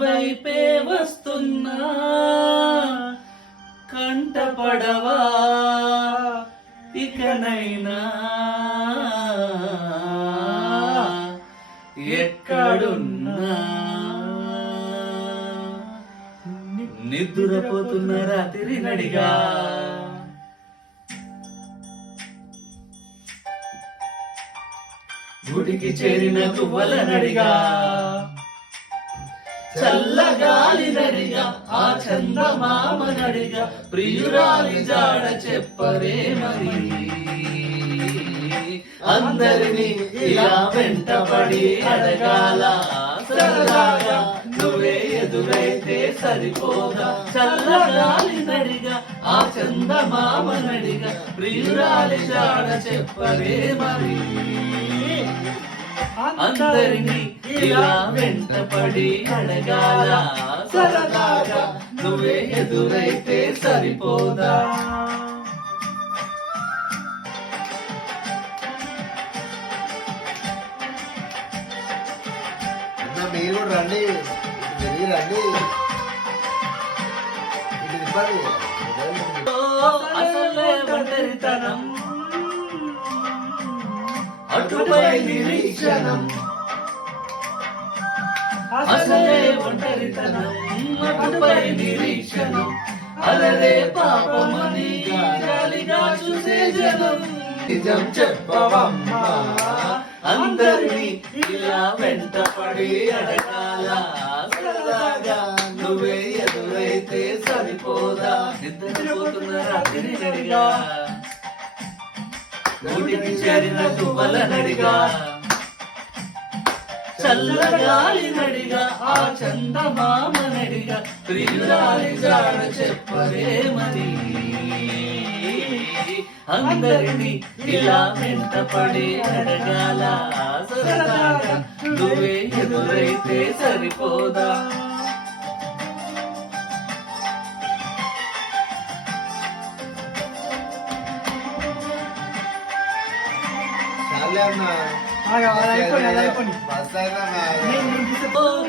వైపే వస్తున్నా కంటపడవా ఇకనైనా ఎక్కడున్నా నిద్రపోతున్న రాత్రి నడిగా గుడికి చేరిన తువ్వల నడిగా చల్లగాలి నడిగా ఆ చందమామ నడిగా ప్రియురాలి జాడ చెప్పరే మరి అందరినీ ఇలా వెంటపడి అడగాల సరదాగా నువ్వే ఎదురైతే సరిపోగా చల్లగాలి నడిగా ఆ చందమామ నడిగా ప్రియురాలి జాడ చెప్పరే మరి అందరినీ ఇలా వెంటపడి అడగాల సరదాగా నువ్వే ఎదురైతే సరిపోదా మీరు రండి రండి అసలే ఒంటరితనం అటుపై నిరీక్షణం అసలే ఒంటరితనం అటుపై నిరీక్షణం అలరే పాపమని గాలిగా చూసే జనం నిజం చెప్పవమ్మా అందరినీ ఇలా వెంటపడి అడగాల సరదాగా నువ్వే ఎదురైతే సరిపోదా నిద్రపోతున్న రాత్రి నడిగా గుడికి చేరిన తువ్వల నడిగా చల్లగాలి నడిగా ఆ చందమామ నడిగా ప్రియురాలి జాడ చెప్పరే మరి అందరినీ ఇలా వెంటపడి అడగాల సరదాగా నువ్వే ఎదురైతే సరిపోదా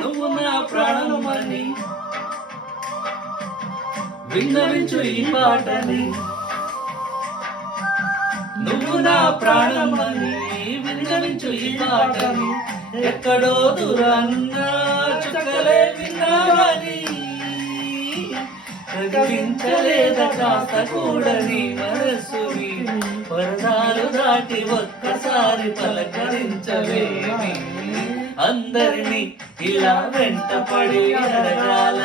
నువ్వు నా ప్రాణమని విన్నవించు ఈ పాటని నువ్వు నా ప్రాణమని విన్నవించు ఈ పాటని ఎక్కడో దూరాన్న చుక్కలే విన్నావని కదిలించలేద కాస్త కూడని మనసుని పరదాలు దాటి ఒక్కసారి పలకరించలేని అందరినీ ఇలా వెంటపడి అడగాల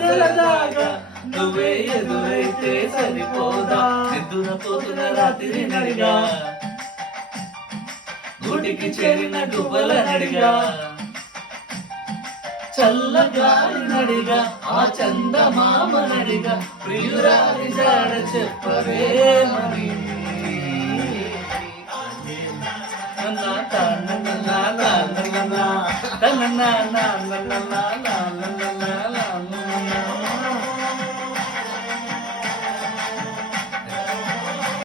సరదాగా నువ్వే ఎదురైతే సరిపోదా నిద్రపోతున్న రాత్రి నడిగా గుడికి చేరిన తువ్వల నడిగా చల్లగాలి నడిగా ఆ చందమామ నడిగా ప్రియురాలి జాడ చెప్పరే మరి నా